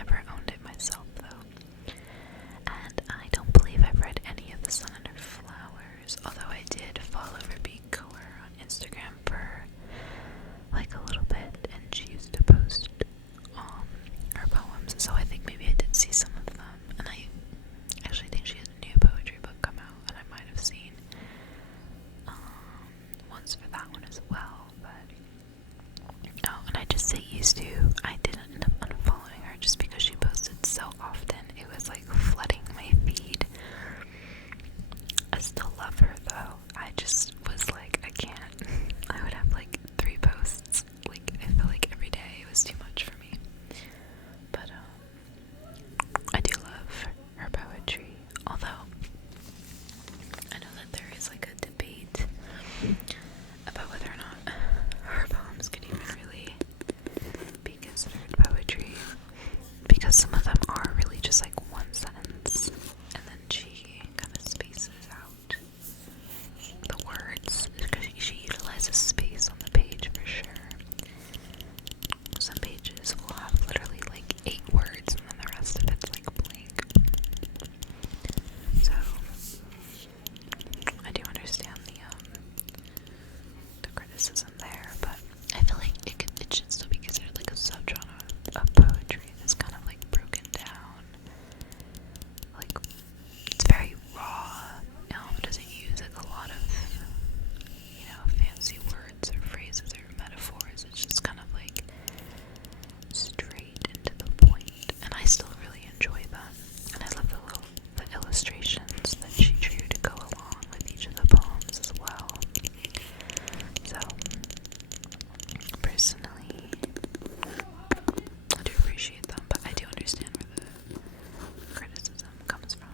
never owned it myself though. And I don't believe I've read any of the Sun Under Flowers, although I did follow Ruby Kaur on Instagram for like a little bit, and she used to post her poems, so I think maybe I did see some of them. And I actually think she has a new poetry book come out, and I might have seen ones for that one as well. But oh, and I just say used to, I didn't end up unfollowing her just because she posted so often. It was like flooding my feed. I still love her though. I just was like, I can't. I would have like 3 posts. Like, I feel like every day it was too much for me. But I do love her poetry. Although I know that there is like a debate about whether or not her poems could even really be considered poetry, because some of them are really just like one sentence, and then she kind of spaces out the words, because she utilizes space on the page for sure. Some pages will have literally like 8 words, and then the rest of it's like blank. So I do understand the criticism there, but I feel like it should still be considered like a subgenre of poetry. It's kind of like broken down. Like, it's very raw. It doesn't use like a lot of, fancy words or phrases or metaphors. It's just kind of like straight into the point, and I still really enjoy them. And I love the illustrations that she drew to go along with each of the poems as well. So personally, I do appreciate them, but I do understand where the criticism comes from.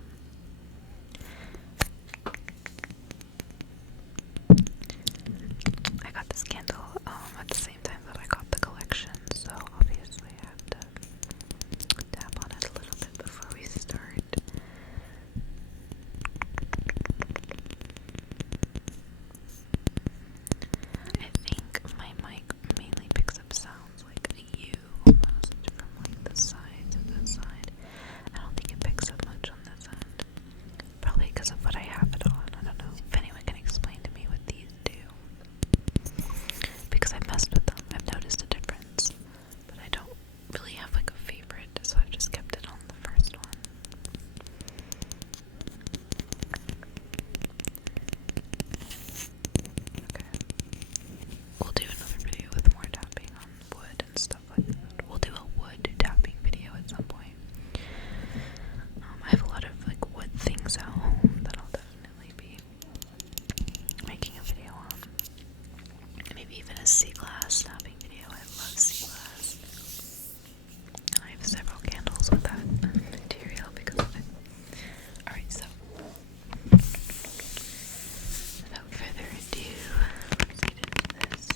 I got this candle at the same time that I got the collection, so obviously I have to tap on it a little bit before we start. I think my mic mainly picks up sounds like a U almost from like the side to the side. I don't think it picks up much on this end. Probably because of what I have it on. I don't know if anyone can explain to me what these do. Because I've messed with them, I've noticed a difference. But I don't really have like a favorite, so I've just kept it on the first one. Okay. We'll do another video with more tapping on wood and stuff like that. We'll do a wood tapping video at some point. I have a lot of like wood things at home that I'll definitely be making a video on. Maybe even a sea glass tapping video. I love sea glass. And I have several candles with that material because of it. Alright, so without further ado, let's get into this.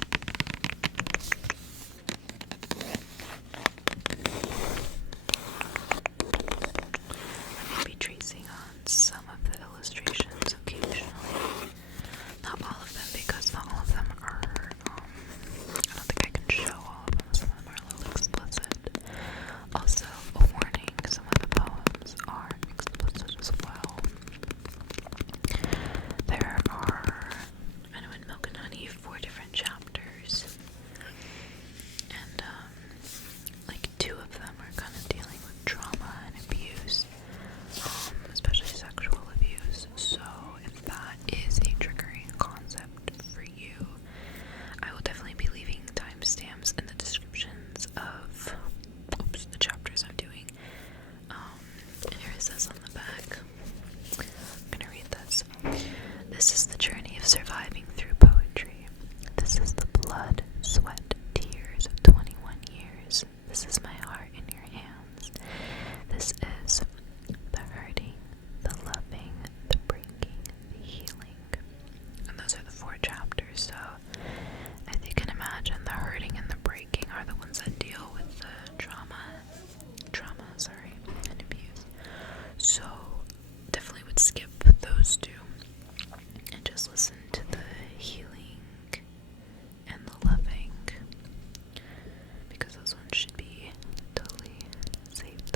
I may be tracing on some of the illustrations occasionally. Not all of them, because not all of them are, I don't think I can show all of them. Some of them are a little explicit. Also, a warning, some of the poems are explicit as well. There are, I know in Milk and Honey, 4 different chapters, and like 2 of them are kind of dealing with trauma and abuse, especially sexual abuse. So if that is a triggering concept for you, I will definitely be leaving timestamps in the descriptions of the chapters I'm doing. And here it says on the back, I'm gonna read this. This is the journey of surviving through poetry. This is the blood, sweat, tears of 21 years. This is my heart in your hands. This is the hurting, the loving, the breaking, the healing. And those are the 4 chapters, so as you can imagine, the hurting and the breaking are the ones that deal with the trauma, and abuse. So definitely would skip those 2 and just listen to the healing and the loving, because those ones should be totally safe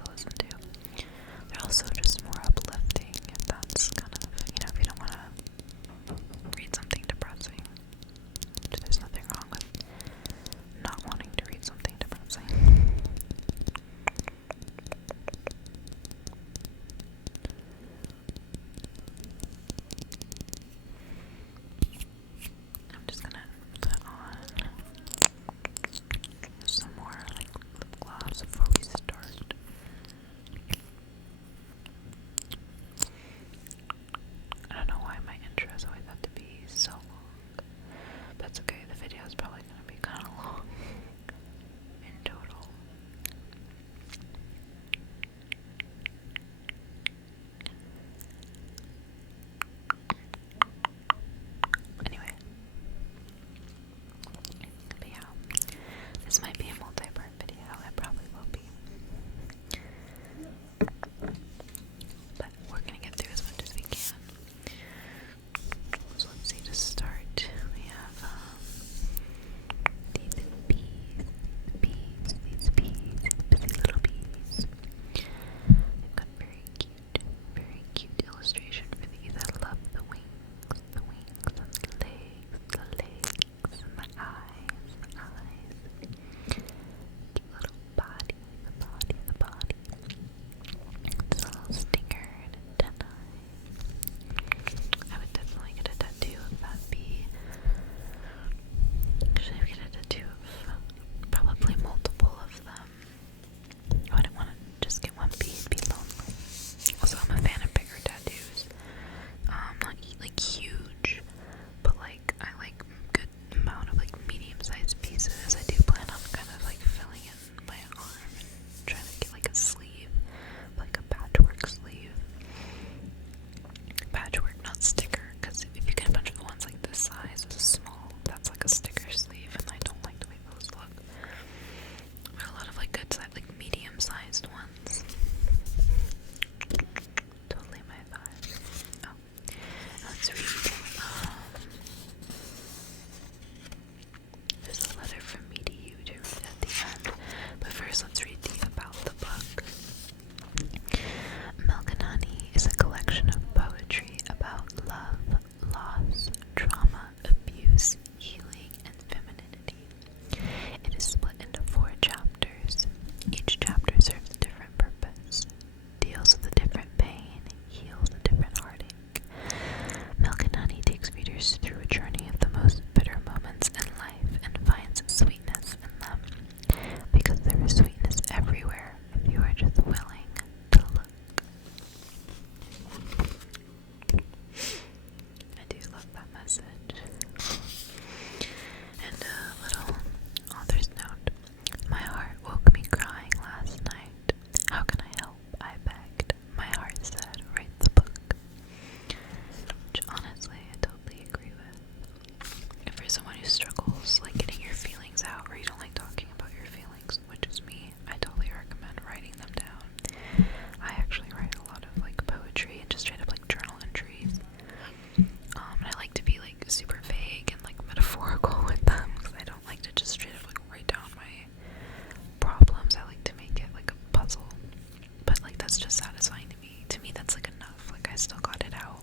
that's just satisfying to me. To me, that's like enough. Like, I still got it out.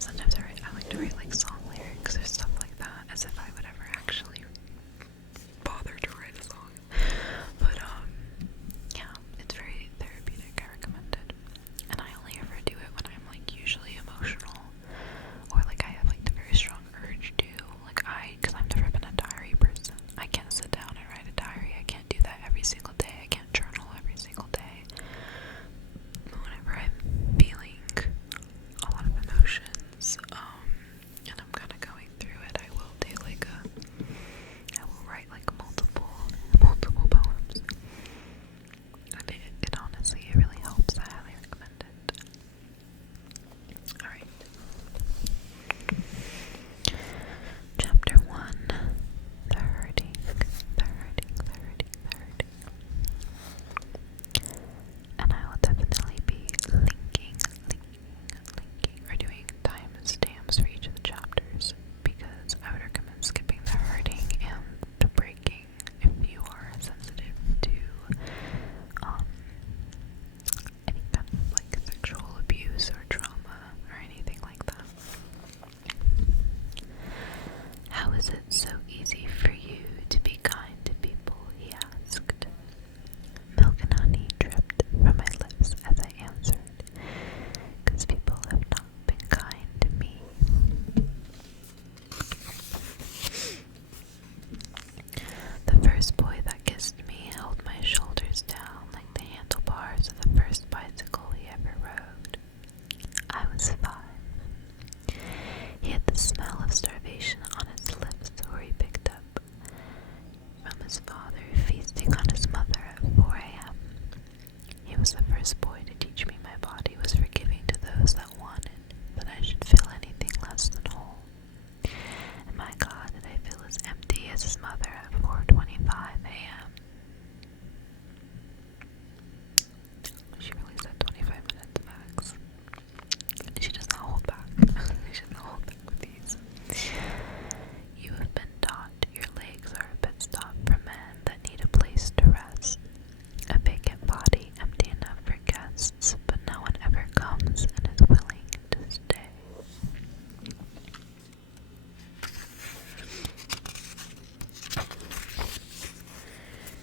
Sometimes I like to write like song lyrics or stuff like that, as if I would ever actually bother to write a song. But yeah, it's very therapeutic. I recommend it. And I only ever do it when I'm like usually emotional, or like I have like the very strong urge to. Like because I've never been a diary person. I can't sit down and write a diary. I can't do that every single day. I can't journal every single day. Whenever I'm feeling a lot of emotions, and I'm kind of going through it, I will do like I will write like multiple poems. And it honestly, it really helps. I highly recommend it. Alright. Chapter 1. The hurting. And I will definitely be linking, or doing timestamps for each of the chapters, because I would recommend skipping the hurting and the breaking if you are sensitive to any kind of like sexual abuse or trauma or anything like that. How is it so easy for you to be kind to people? He asked. Milk and honey dripped from my lips as I answered, because people have not been kind to me. The first boy that kissed me held my shoulders down like the handlebars of the first bicycle he ever rode. I was 5. He had the smell of starvation on his lips, where he picked up from his father feasting on his mother at 4 a.m. He was the first boy to teach me my body was forgiving to those that wanted, but I should feel anything less than whole. And my God, did I feel as empty as his mother at 4:25 a.m. She really said 25 minutes max. She does not hold back. She does not hold back with these. You have been taught your legs are a pit stop for men that need a place to rest. A vacant body empty enough for guests, but no one ever comes and is willing to stay.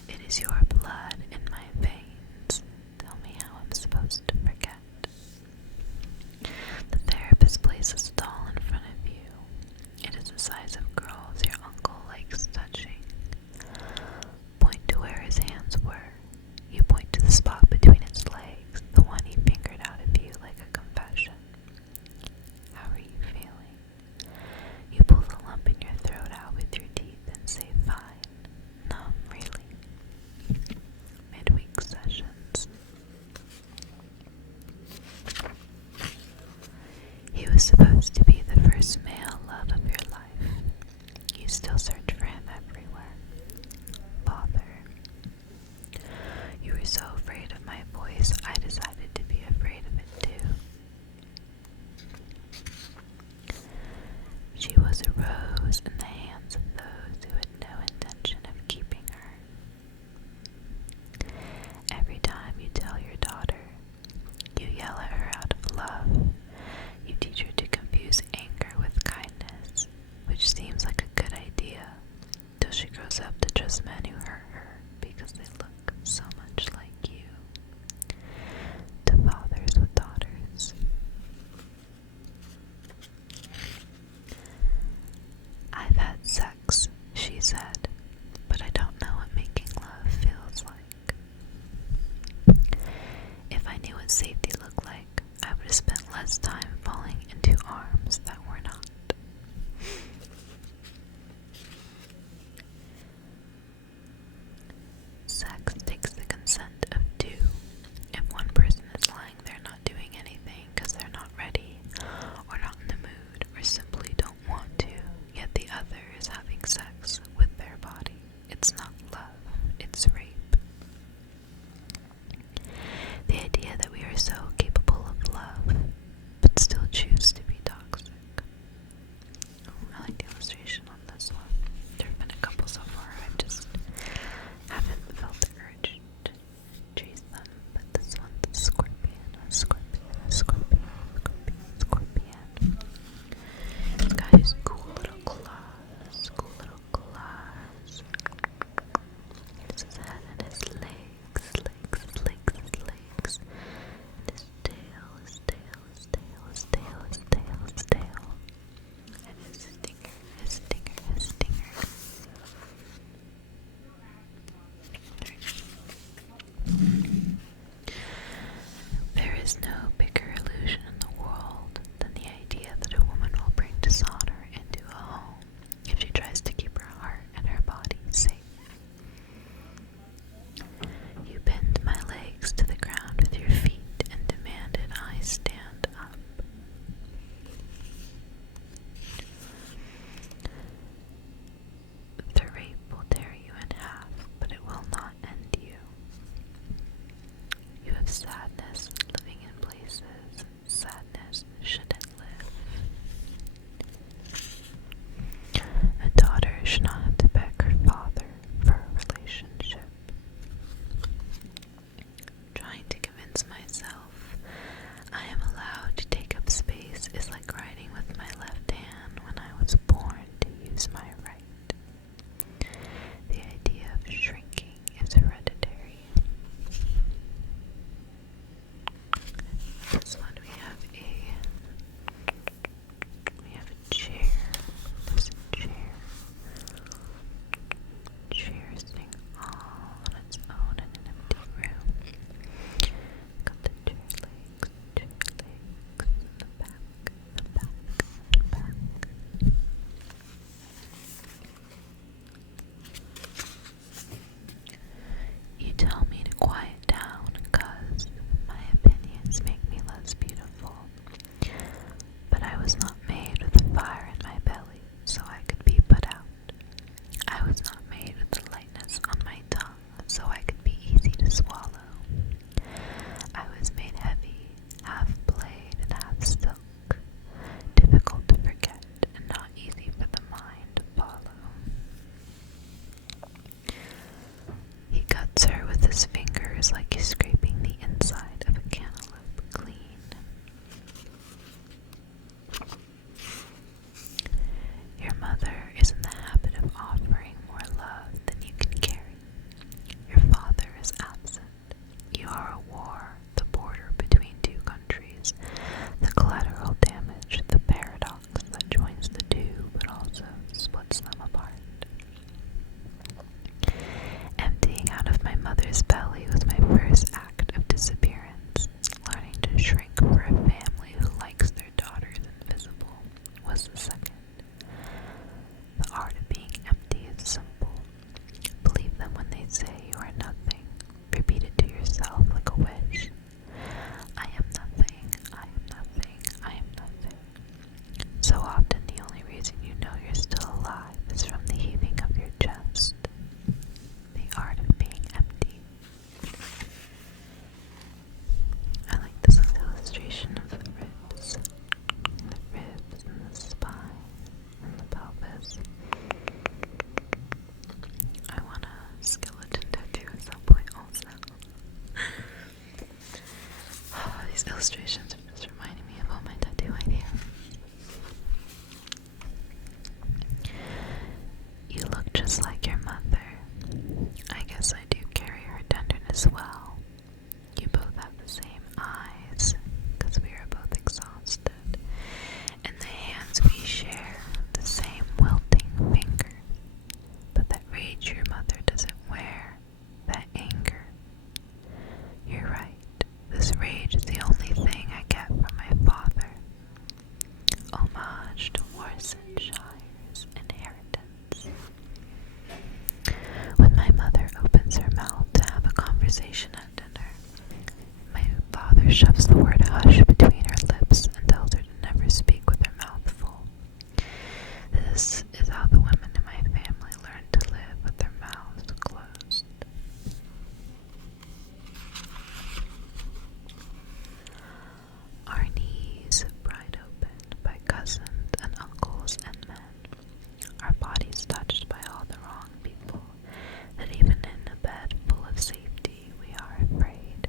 It is your blood in my veins. Tell me how I'm supposed to forget. The therapist places a doll in front of you. It is the size of girls your uncle likes touching. Point to where his hands were. You point to the spot between its legs, the one he fingered out of you like a confession. How are you feeling? You pull the lump in your throat out with your teeth and say, fine. Numb, really. Midweek sessions. He was supposed to be the first male love of your life. You still search for him everywhere. Father. You were so afraid of my voice, I decided to be afraid of it too. She was a rose in the hands of those who had no intention of keeping her. Every time you tell your daughter, you yell at her out of love. You teach her to confuse anger with kindness, which seems like a good idea, till she grows up to trust men who hurt her because they look so much like you. To fathers with daughters. I've had sex, she said, but I don't know what making love feels like. If I knew what safety looked like, I would have spent less time falling into arms that were not. Sex takes the consent of 2. If one person is lying there not doing anything because they're not ready, or not in the mood, or simply don't want to, yet the other is having sex with their body, it's not love, it's rape. The idea that we are so capable of love, but still choose to be toxic. Oh, I like is no bigger illusion in the world than the idea that a woman will bring dishonor into a home if she tries to keep her heart and her body safe. You pinned my legs to the ground with your feet and demanded I stand up. The rape will tear you in half, but it will not end you. You have sadness living in places sadness shouldn't live. A daughter should not have to beg her father for a relationship. Trying to convince myself I am allowed to take up space is like writing with my left hand when I was born to use my right. The idea of shrinking is hereditary. This one we have a chair. There's a chair. Chair sitting all on its own in an empty room. Got the chair legs, the back, the back, the back. You tell me to quiet down because my opinions make me less beautiful. But I was not made with a fire in my belly so I could be put out. I was not made with the lightness on my tongue so I could be easy to swallow. I was made heavy, half blade and half silk, difficult to forget and not easy for the mind to follow. He cuts her with his fingers like he's scraping the inside of a cantaloupe clean. Your mother is in the habit of offering more love than you can carry. Your father is absent. You are a war, the border between two countries, the collateral damage, the paradox that joins the two but also splits them apart. Emptying out of my mother's belly was my first act of disappearance. Learning to shrink for a family who likes their daughters invisible was the second. The art of being empty is simple. Believe them when they say you are nothing. Repeat it to yourself like a wish. I am nothing, I am nothing, I am nothing. So often the only reason you know you're still alive is from the heaving of your chest. The art of being empty. I like this illustration of the ribs. The ribs and the spine and the pelvis. I want a skeleton tattoo at some point also. These illustrations are just reminding me of all my tattoo ideas. You look just like your mother. I guess I do carry her tenderness well. You both have the same eyes, because we are both exhausted. And the hands we share, the same wilting fingers. But that rage your mother doesn't wear, that anger. You're right. This rage is the only thing I get from my father. Homage to Worcestershire's inheritance. When my mother opens her mouth to have a conversation at dinner, my father shoves the word hush between her lips and tells her to never speak with her mouth full. This is how the women in my family learn to live with their mouths closed. Our knees pried open by cousins and uncles and men, our bodies touched by all the wrong people, that even in a bed full of safety we are afraid.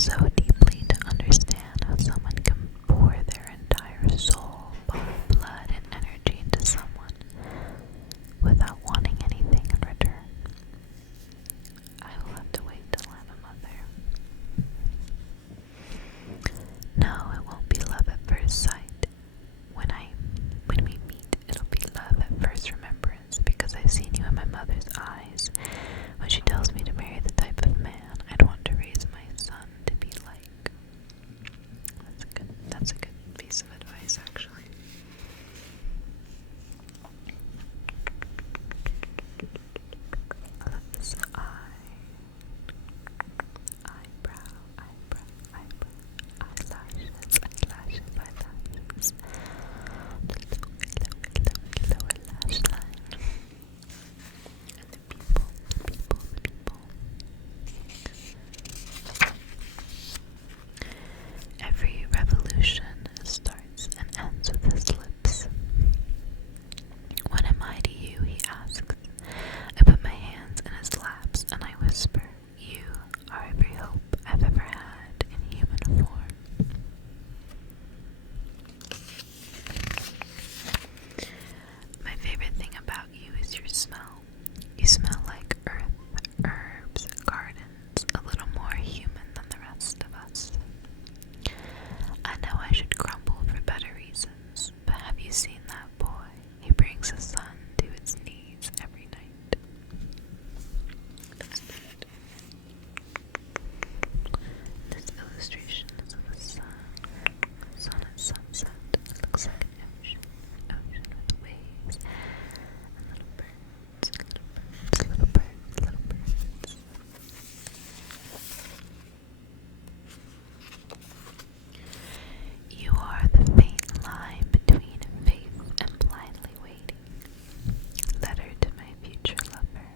so deeply to understand how someone can pour their entire soul, both blood and energy into someone without wanting anything in return. I will have to wait till I'm a mother. No, it won't be love at first sight. When we meet, it'll be love at first remembrance, because I've seen you in my mother's eyes when she tells me to marry the type of man I'd want to raise my son to be like. That's a good piece of advice, actually. I love this eyebrow, eyelashes, the lower lash line, and the people. Every revolution starts and ends with his lips. What am I to you, he asks. I put my hands in his laps and I whisper, you are every hope I've ever had in human form. My favorite thing about you is your smell. You smell like earth, herbs, gardens, a little more human than the rest of us. I know I should grumble for better reasons, but have you seen that boy? He brings his son to its knees every night. This illustration is of a sun at sunset. It looks like an ocean with waves and little birds. You are the faint line between faith and blindly waiting. Letter to my future lover.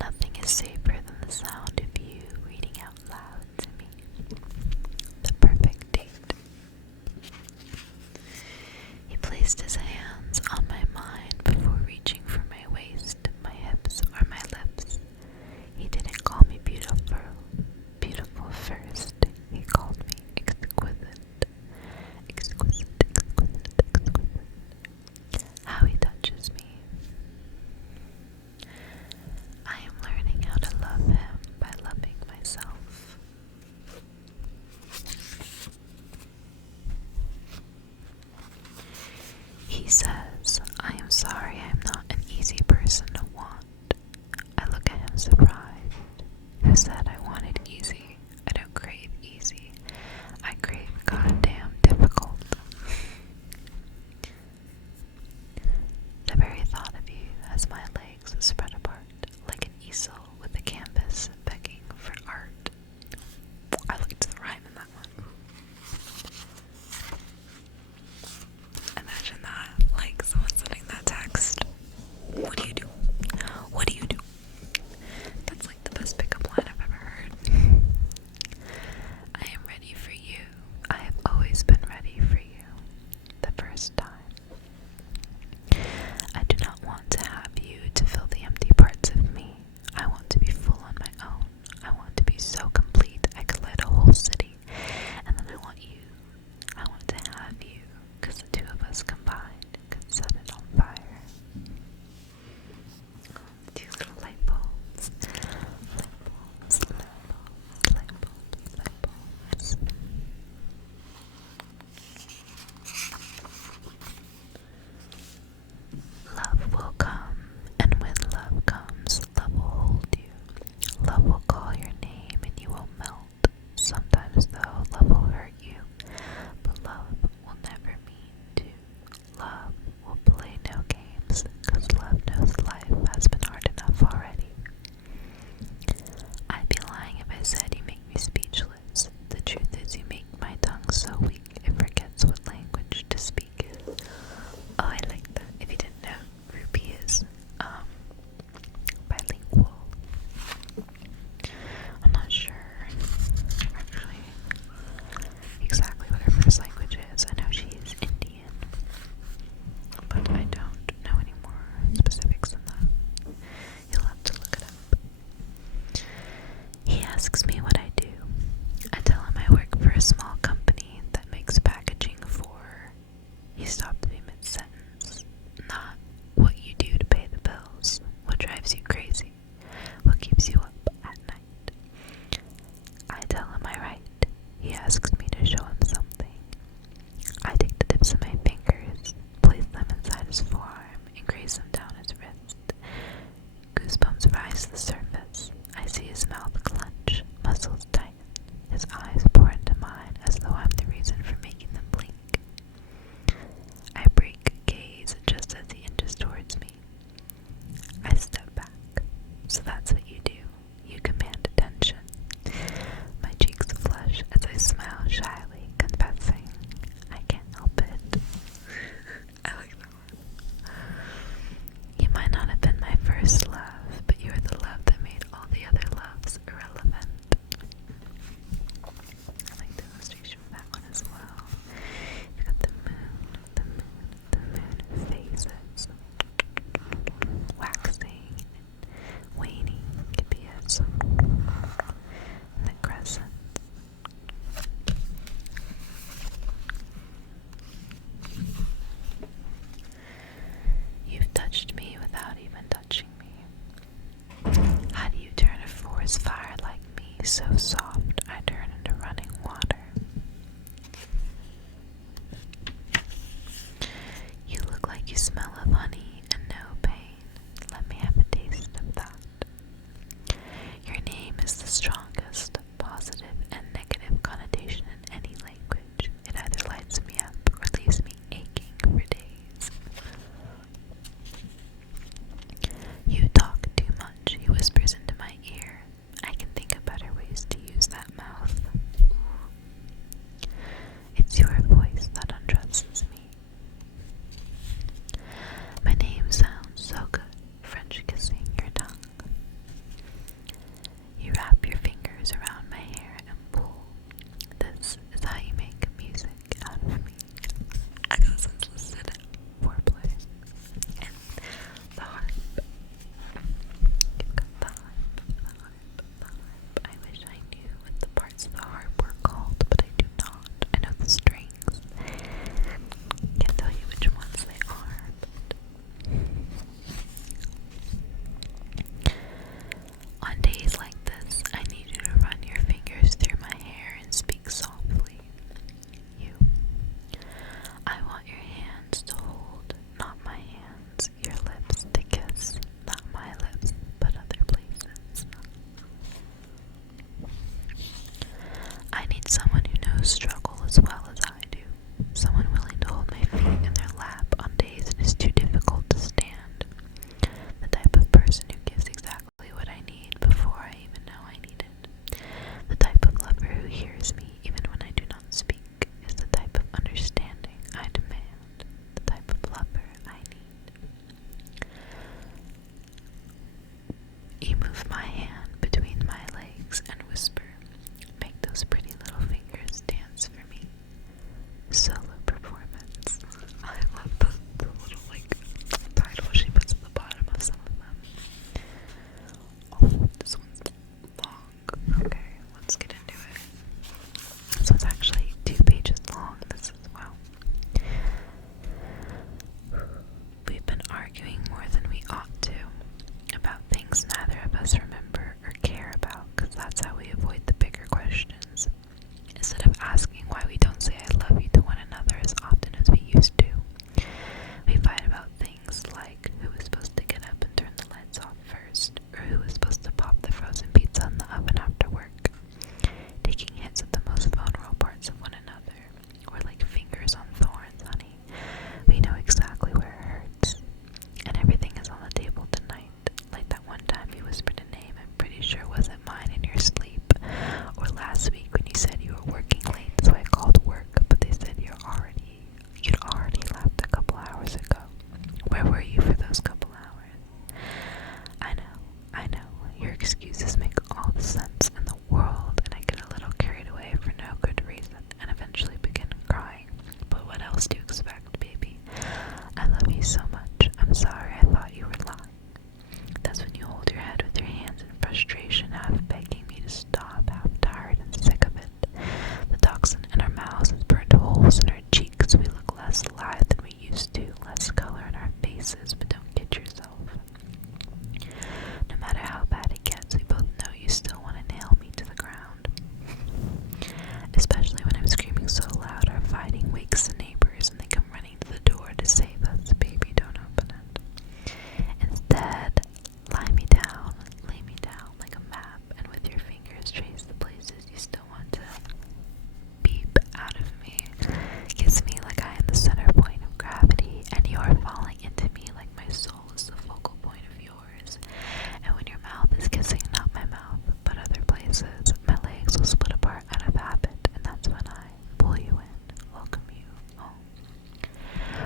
Nothing is safer than the sound of you reading out loud to me. The perfect date. He placed his hands on my mind before reaching for my waist, my hips, or my lips. He didn't call me beautiful first. He called me exquisite. How he touches me. I am learning how to love him by loving myself. He says, I am sorry I'm not an easy person to want. I look at him surprised. Who said I wanted easy? I don't crave easy. I crave goddamn difficult. The very thought of you has my legs spread apart like an easel with a canvas begging for art. I looked to the rhyme in that one. Imagine that, like someone sending that text. What do you do? What do you do? That's like the best pickup line I've ever heard. I am ready for you. I have always been ready for you. The first time. I do not want to have you to fill the empty parts of me. I want to be full on my own. I want to be so complete I could light a whole city. And then I want you. I want to have you, because the two of us combined could set it on fire. Two little light bulbs. Light bulbs. Love will come, and when love comes, love will hold you. Love will call your name and you will melt. Sometimes though, love will hurt you, but love will never mean to. Love will play no games, cause love knows life has been hard enough already. I'd be lying if I said you make me speechless. The truth is you make my tongue so weak it forgets what language to speak is. Oh, I like that. If you didn't know, Ruby is bilingual. I'm not sure actually exactly what her first language is. I know she is Indian, but I don't know any more specifics than that. You'll have to look it up. He asks me what I do. You move my hand between my legs and whisper, make those pretty little fingers dance for me. Solo performance. I love the little like title she puts at the bottom of some of them. Oh, this one's long. Okay, let's get into it. This one's actually 2 pages long. This is wow. We've been arguing more than we ought to about things neither of us remember or care about, because that's how we avoid the bigger questions. Instead of asking why we don't say I love you to one another as often as we used to, we fight about things like who is supposed to get up and turn the lights off first, or who is supposed to pop the frozen pizza in the oven after work, taking hits at the most vulnerable parts of one another, or like fingers on thorns, honey. We know exactly where it hurts, and everything is on the table tonight. Like that one time you whispered a name I'm pretty sure wasn't mine in your sleep, or last week when you said you were working late, so I called work, but they said you'd already left a couple hours ago. Where were you for those couple hours? I know, your excuses make all the sense in the world, and I get a little carried away for no good reason, and eventually begin crying. But what else do you expect, baby? I love you so much. I'm sorry, I thought you were lying. That's when you hold your head with your hands in frustration, half begging me to stop, half tired and sick of it. The toxin in our mouths has burned holes in our cheeks. We look less alive than we used to, less color in our faces, but don't kid yourself. No matter how bad it gets, we both know you still want to nail me to the ground. Especially when I'm screaming so loud our fighting wakes the neighbors and they come running to the door to save us. Baby, don't open it. Instead, lay me down like a map, and with your fingers trace the places you still want to beep out of me. Kiss me like I am the center point of gravity, and you are falling into me like my soul is the focal point of yours. And when your mouth is kissing not my mouth, but other places, my legs will split apart out of habit, and that's when I pull you in, welcome you home.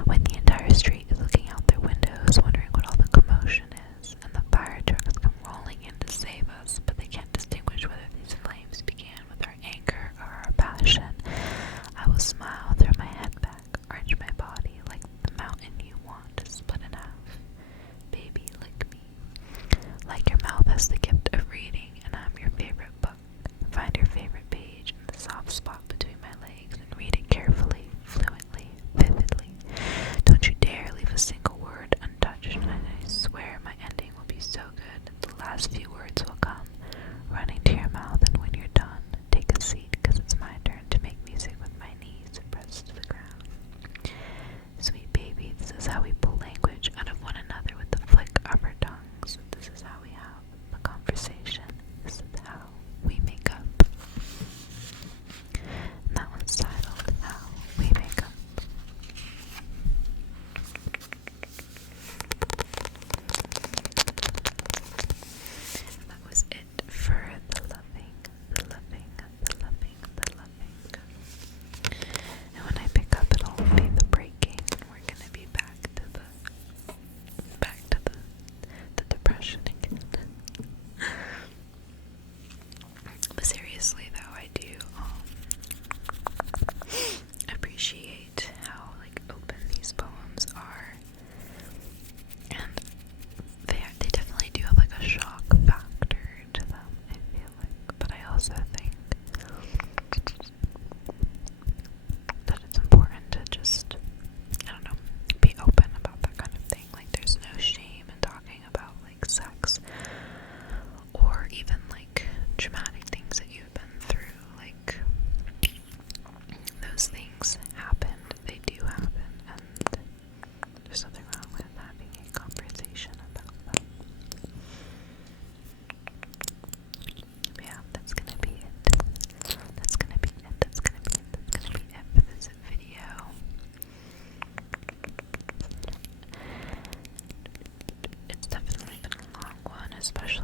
When the entire street is looking out their windows, wondering what all the commotion is, and the fire trucks come rolling in to save us, but they can't distinguish whether these flames began with our anger or our passion, I will smile, throw my head back, arch my body like the mountain you want to split in half. Baby, lick me. Like your mouth has the gift of reading, and I'm your favorite book. Find your favorite page in the soft spot between my legs and read it carefully, fluently, vividly. Don't you dare leave a single word untouched, and I swear my ending will be so good. The last few words will come running to your mouth, and when you're done, take a seat, because it's my turn to make music with my knees pressed to the ground. Sweet baby, this is how we pull language out of one another with the flick of our tongues. This is how we have a conversation. This is how we make up. And that one's titled How We Make Up. That was it for the loving. And when I pick up, it'll be the breaking. We're gonna be back to the depression again. But seriously though, I do appreciate how like open these poems are, and they definitely do have like a shock factor to them, I feel like. But I also think that it's important to just, I don't know, be open about that kind of thing. Like there's no shame in talking about like sex or even like traumatic things that you've been through. Like those things happened, they do happen, and there's nothing wrong with having a conversation about them. But yeah, that's gonna be it. That's gonna be it for this video. It's definitely been a long one, especially